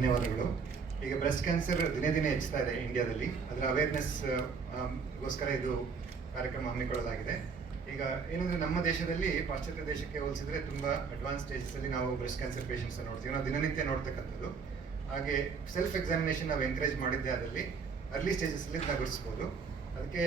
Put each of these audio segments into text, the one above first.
ಧನ್ಯವಾದಗಳು. ಈಗ breast cancer ದಿನೇ ದಿನೇ ಹೆಚ್ಚುತ್ತಾ ಇದೆ ಇಂಡಿಯಾದಲ್ಲಿ. ಅದರ ಅವೇರ್ನೆಸ್ ಗೋಸ್ಕರ ಇದು ಕಾರ್ಯಕ್ರಮ ಹಮ್ಮಿಕೊಳ್ಳಲಾಗಿದೆ. ಈಗ ಏನಂದರೆ ನಮ್ಮ ದೇಶದಲ್ಲಿ ಪಾಶ್ಚಾತ್ಯ ದೇಶಕ್ಕೆ ಹೋಲಿಸಿದ್ರೆ ತುಂಬ ಅಡ್ವಾನ್ಸ್ ಸ್ಟೇಜಸಲ್ಲಿ ನಾವು ಬ್ರೆಸ್ಟ್ ಕ್ಯಾನ್ಸರ್ ಪೇಷಂಟ್ಸ್ ನೋಡ್ತೀವಿ, ನಾವು ದಿನನಿತ್ಯ ನೋಡ್ತಕ್ಕಂಥದ್ದು. ಹಾಗೆ ಸೆಲ್ಫ್ ಎಕ್ಸಾಮಿನೇಷನ್ ನಾವು ಎನ್ಕರೇಜ್ ಮಾಡಿದ್ದೆ ಅದರಲ್ಲಿ ಅರ್ಲಿ ಸ್ಟೇಜಸಲ್ಲಿ ನಾವು ಗುರುತಿಸ್ಬೋದು. ಅದಕ್ಕೆ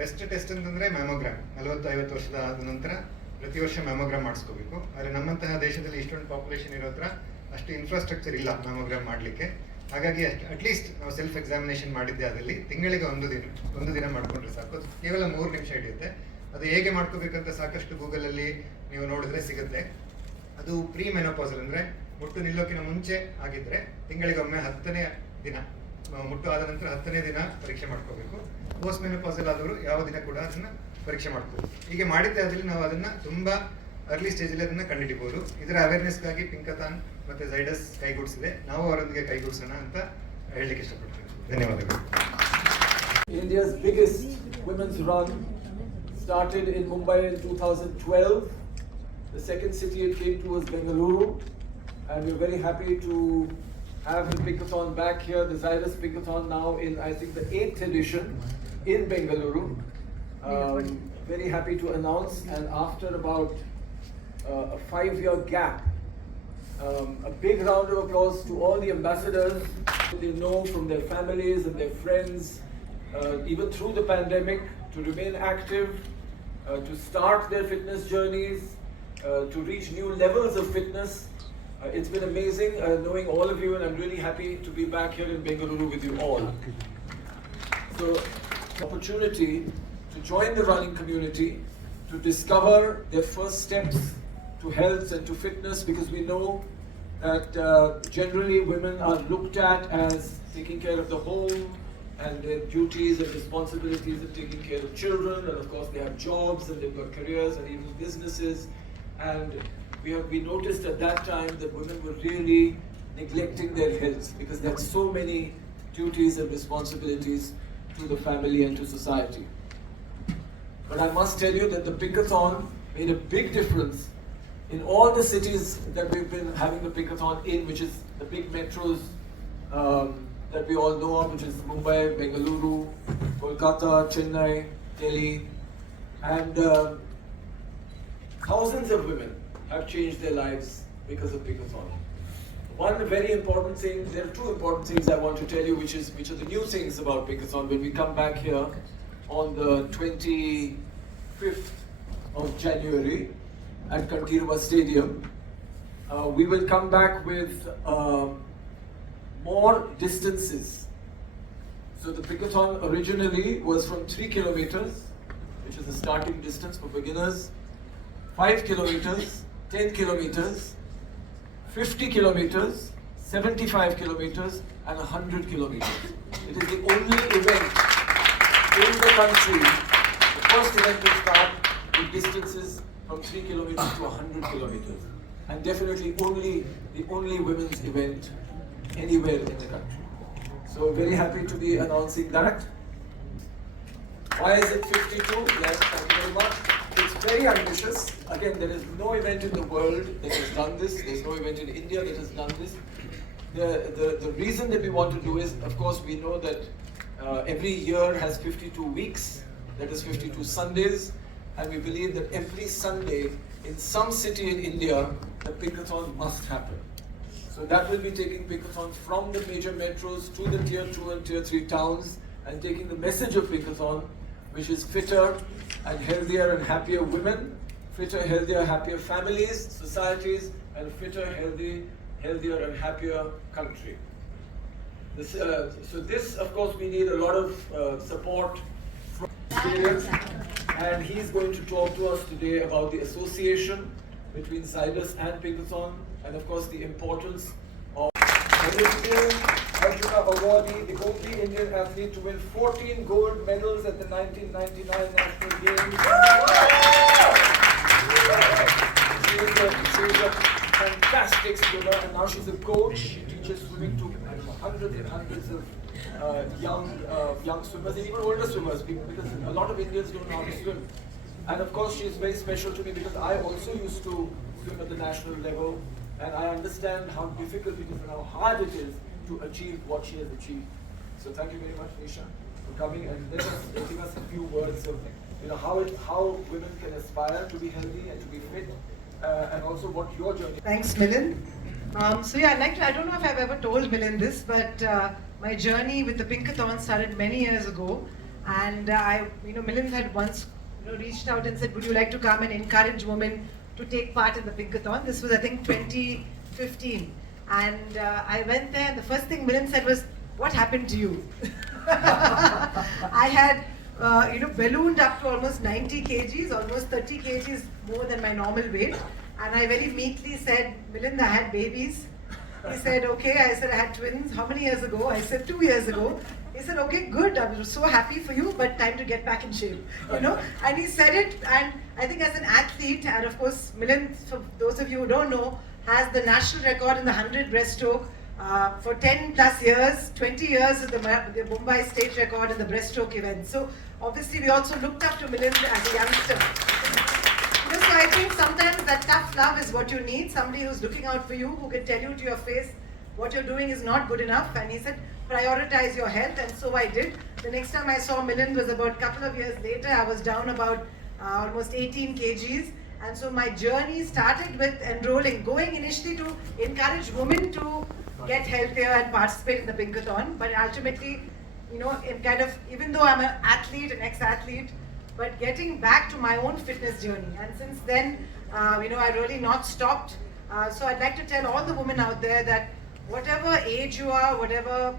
ಬೆಸ್ಟ್ ಟೆಸ್ಟ್ ಅಂತಂದರೆ ಮ್ಯಾಮೋಗ್ರಾಮ್. 40-50 ವರ್ಷದ ಆದ ನಂತರ ಪ್ರತಿ ವರ್ಷ ಮ್ಯಾಮೋಗ್ರಾಮ್ ಮಾಡಿಸ್ಕೋಬೇಕು. ಆದರೆ ನಮ್ಮಂತಹ ದೇಶದಲ್ಲಿ ಇಷ್ಟೊಂದು ಪಾಪ್ಯುಲೇಷನ್ ಇರೋ ಹತ್ರ ಅಷ್ಟು ಇನ್ಫ್ರಾಸ್ಟ್ರಕ್ಚರ್ ಇಲ್ಲ ಮ್ಯಾಮೋಗ್ರಾಮ್ ಮಾಡಲಿಕ್ಕೆ. ಹಾಗಾಗಿ ಅಟ್ಲೀಸ್ಟ್ ನಾವು ಸೆಲ್ಫ್ ಎಕ್ಸಾಮಿನೇಷನ್ ಮಾಡಿದ್ದೆ ಅದರಲ್ಲಿ ತಿಂಗಳಿಗೆ ಒಂದು ದಿನ ಮಾಡಿಕೊಂಡ್ರೆ ಸಾಕು. ಕೇವಲ 3 ನಿಮಿಷ ಹಿಡಿಯುತ್ತೆ. ಅದು ಹೇಗೆ ಮಾಡ್ಕೋಬೇಕಂತ ಸಾಕಷ್ಟು ಗೂಗಲಲ್ಲಿ ನೀವು ನೋಡಿದ್ರೆ ಸಿಗುತ್ತೆ. ಅದು ಪ್ರೀ ಮೆನೋಪಾಸಲ್ ಅಂದರೆ ಮುಟ್ಟು ನಿಲ್ಲೋಕಿನ ಮುಂಚೆ ಆಗಿದ್ದರೆ ತಿಂಗಳಿಗೊಮ್ಮೆ 10ನೇ ದಿನ, ಮುಟ್ಟು ಆದ ನಂತರ 10ನೇ ದಿನ ಪರೀಕ್ಷೆ ಮಾಡ್ಕೋಬೇಕು. ಪೋಸ್ಟ್ ಮೆನೋಪಾಸಲ್ ಆದವರು ಯಾವ ದಿನ ಕೂಡ ಅದನ್ನು ಪರೀಕ್ಷೆ ಮಾಡ್ಕೋಬೇಕು. ಹೀಗೆ ಮಾಡಿದ್ದೆ ಅದರಲ್ಲಿ ನಾವು ಅದನ್ನು ತುಂಬ ಅರ್ಲಿ ಸ್ಟೇಜಲ್ಲಿ ಅದನ್ನು ಕಂಡುಹಿಡಿಬೋದು. ಇದರ ಅವೇರ್ನೆಸ್ಗಾಗಿ ಪಿಂಕಥಾನ್ ಮತ್ತು ಝೈಡಸ್ ಕೈಗೂಡಿಸಿದೆ. ನಾವು ಅವರೊಂದಿಗೆ ಕೈಗೂಡಿಸೋಣ ಅಂತ ಹೇಳಲಿಕ್ಕೆ ಇಷ್ಟಪಡ್ತೀನಿ. ಧನ್ಯವಾದಗಳು. India's biggest women's run started in Mumbai in 2012. The second city it came to was Bengaluru, and we're very happy to have the Pinkathon back here, the Zydus Pinkathon now in I think the 8th edition in Bengaluru. Very happy to announce, and after about a 5-year gap, a big round of applause to all the ambassadors who they know from their families and their friends, even through the pandemic, to remain active, to start their fitness journeys, to reach new levels of fitness. It's been amazing knowing all of you, and I'm really happy to be back here in Bengaluru with you all. So, opportunity to join the running community, to discover their first steps to health and to fitness, because we know that generally women are looked at as taking care of the home and their duties and responsibilities of taking care of children, and of course they have jobs and they've got careers and even businesses, and we noticed at that time that women were really neglecting their health because there are so many duties and responsibilities to the family and to society. But I must tell you that the Pinkathon made a big difference in all the cities that we've been having the Pinkathon in, which is the big metros that we all know of, which is Mumbai, Bengaluru, Kolkata, Chennai, Delhi, and thousands of women have changed their lives because of Pinkathon. One very important thing, there are 2 important things I want to tell you, which are the new things about Pinkathon. When we come back here on the 25th of January at Kantirva Stadium, we will come back with more distances. So the Pinkathon originally was from 3 kilometers, which is the starting distance for beginners, 5 kilometers, 10 kilometers, 50 kilometers, 75 kilometers, and 100 kilometers. It is the only event in the country, the first event to start with distances from 3 kilometers to 100 kilometers. And definitely the only women's event anywhere in the country. So very happy to be announcing that. Why is it 52? Yes, thank you very much. It's very ambitious. Again, there is no event in the world that has done this. There's no event in India that has done this. The reason that we want to do is, of course, we know that every year has 52 weeks, that is 52 Sundays, and we believe that every Sunday in some city in India, the Pinkathon must happen. So that will be taking Pinkathon from the major metros to the tier 2 and tier 3 towns, and taking the message of Pinkathon, which is fitter and healthier and happier women, fitter, healthier, happier families, societies, and fitter, healthier and happier country. So this, of course, we need a lot of support from students, and he's going to talk to us today about the association between Zydus and Pinkathon, and of course the importance of Olympian Arjuna awardee, the only Indian athlete to win 14 gold medals at the 1999 National Games. She is a fantastic swimmer, and now she's a coach. She teaches swimming to hundreds and hundreds of young swimmers and even older swimmers, because a lot of Indians don't know how to swim. And of course, she is very special to me because I also used to swim at the national level, and I understand how difficult it is and how hard it is to achieve what she has achieved. So thank you very much, Nisha, for coming and letting us a few words of how women can aspire to be healthy and to be fit, and also what your journey. Thanks, Milind. So yeah, I don't know if I've ever told Milind this, but my journey with the Pinkathon started many years ago, and Milind had once reached out and said, would you like to come and encourage women to take part in the Pinkathon? This was, I think, 2015. And I went there, and the first thing Milind said was, what happened to you? I had ballooned up to almost 90 kgs, almost 30 kgs more than my normal weight. And I very meekly said, Milind, I had babies. He said, okay. I said, I had twins. How many years ago? I said, 2 years ago. He said, okay, good. I was so happy for you, but time to get back in shape, And he said it, and I think as an athlete, and of course, Milind, for those of you who don't know, has the national record in the 100 breaststroke for 10 plus years, 20 years of the Mumbai state record in the breaststroke event. So obviously, we also looked up to Milind as a youngster. So I think sometimes that tough love is what you need, somebody who's looking out for you, who can tell you to your face what you're doing is not good enough. And he said, prioritize your health, and so I did. The next time I saw Milind was about a couple of years later. I was down about almost 18 kgs. And so my journey started with enrolling, going initially to encourage women to get healthier and participate in the Pinkathon. But ultimately, even though I'm an athlete, an ex-athlete, but getting back to my own fitness journey. And since then, I really not stopped. So I'd like to tell all the women out there that whatever age you are, whatever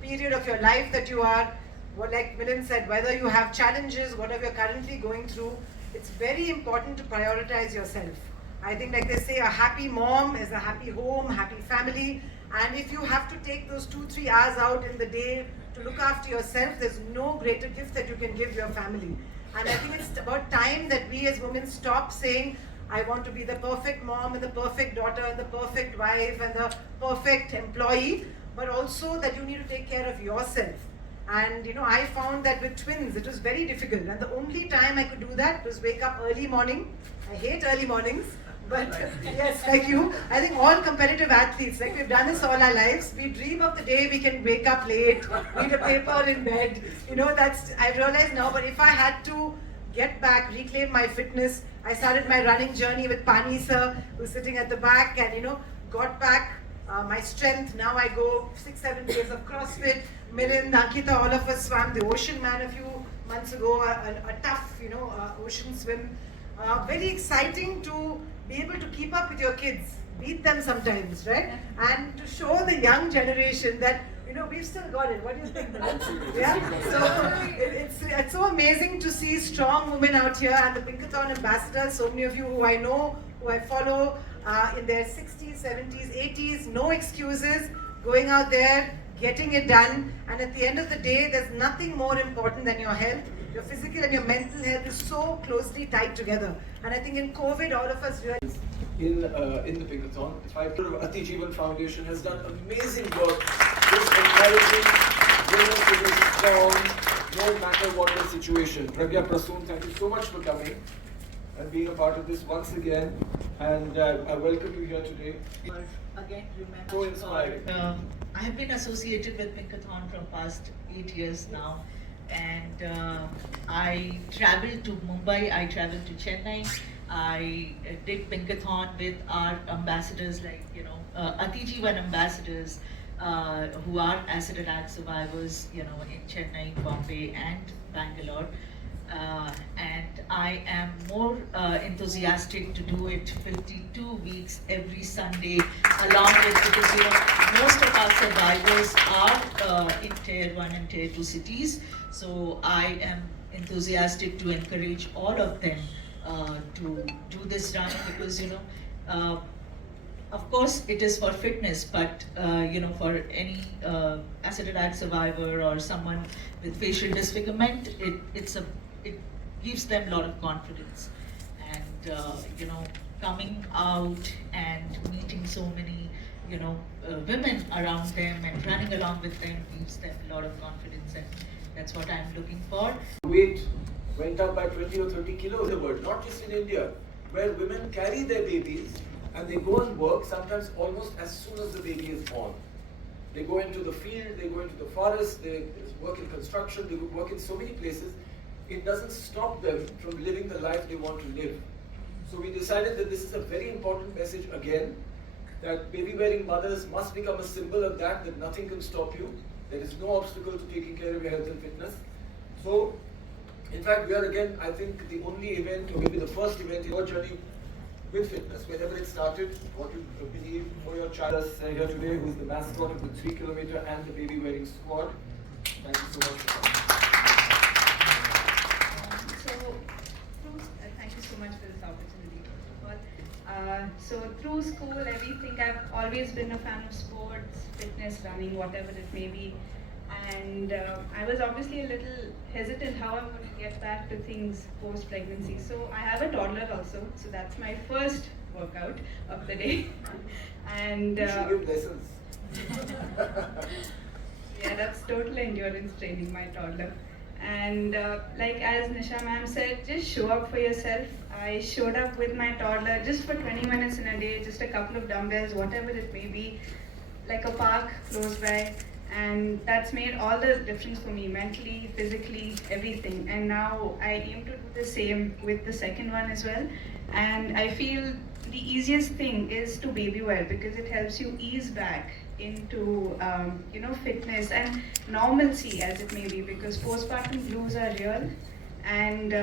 period of your life that you are, like Milind said, whether you have challenges, whatever you're currently going through, it's very important to prioritize yourself. I think, like they say, a happy mom is a happy home, happy family. And if you have to take those 2-3 hours out in the day to look after yourself, there's no greater gift that you can give your family. And I think it's about time that we as women stop saying, I want to be the perfect mom and the perfect daughter and the perfect wife and the perfect employee, but also that you need to take care of yourself. And I found that with twins, it was very difficult. And the only time I could do that was wake up early morning. I hate early mornings. But yes, like you, I think all competitive athletes, like we've done this all our lives, we dream of the day we can wake up late, read a paper in bed. I realize now, but if I had to get back, reclaim my fitness, I started my running journey with Pani sir, who's sitting at the back, and got back my strength. Now I go 6-7 days of CrossFit. Milind, Ankita, all of us swam the Ocean Man a few months ago, a tough, ocean swim. Very exciting to be able to keep up with your kids, beat them sometimes, right? And to show the young generation that, we've still got it. What do you think? Yeah? So it's so amazing to see strong women out here, and the Pinkathon ambassadors, so many of you who I know, who I follow, in their 60s, 70s, 80s, no excuses, going out there, getting it done. And at the end of the day, there's nothing more important than your health. Your physical and your mental health is so closely tied together. And I think in COVID, all of us realized. In the Pinkathon, Ati Jeevan Foundation has done amazing work just encouraging women to be strong, no matter what the situation. Pragya Prasoon, thank you so much for coming and being a part of this once again. And I welcome you here today. Again, remember, So inspiring. I have been associated with Pinkathon for past 8 years now, and I traveled to Mumbai, I traveled to Chennai, I did Pinkathon with our ambassadors like, Ati Jeevan ambassadors who are acid attack survivors, in Chennai, Bombay and Bangalore. And I am more enthusiastic to do it 52 weeks every Sunday along with, because most of our survivors are in tier 1 and tier 2 cities. So I am enthusiastic to encourage all of them to do this run, because of course it is for fitness, but for any acid attack survivor or someone with facial disfigurement, it gives them a lot of confidence. And coming out and meeting so many women around them and running along with them gives them a lot of confidence, and that's what I'm looking for. Weight went up by 20 or 30 kilos in the world, not just in India, where women carry their babies and they go and work sometimes almost as soon as the baby is born. They go into the field, they go into the forest, they work in construction, they work in so many places. It doesn't stop them from living the life they want to live. So we decided that this is a very important message again, that baby bearing mothers must become a symbol of that nothing can stop you. There is no obstacle to taking care of your health and fitness. So, in fact, we are again, I think, the only event, or maybe the first event in your journey with fitness, whenever it started, what you believe for your child. Us here today, who is the mascot of the 3 kilometer and the baby wearing squad. Thank you so much for coming. Thank you so much for this opportunity. So through school, everything, I've always been a fan of sports, fitness, running, whatever it may be. And I was obviously a little hesitant how I'm going to get back to things post-pregnancy. So I have a toddler also, so that's my first workout of the day. And You should give lessons. yeah, that's total endurance training, my toddler. And like as Nisha ma'am said, just show up for yourself. I showed up with my toddler just for 20 minutes in a day, just a couple of dumbbells, whatever it may be, like a park close by. And that's made all the difference for me, mentally, physically, everything. And now I aim to do the same with the second one as well. And I feel the easiest thing is to baby wear, because it helps you ease back into fitness and normalcy, as it may be, because postpartum blues are real. And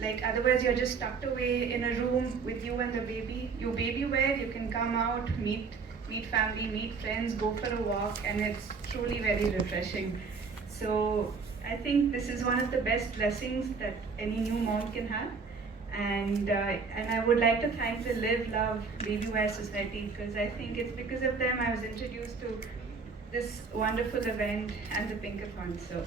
like otherwise you're just tucked away in a room with you and the baby. You baby wear, you can come out, meet family, meet friends, go for a walk, and it's truly very refreshing. So I think this is one of the best blessings that any new mom can have. And I would like to thank the Live Love Baby Wear Society, because I think it's because of them I was introduced to this wonderful event and the Pinkathon. So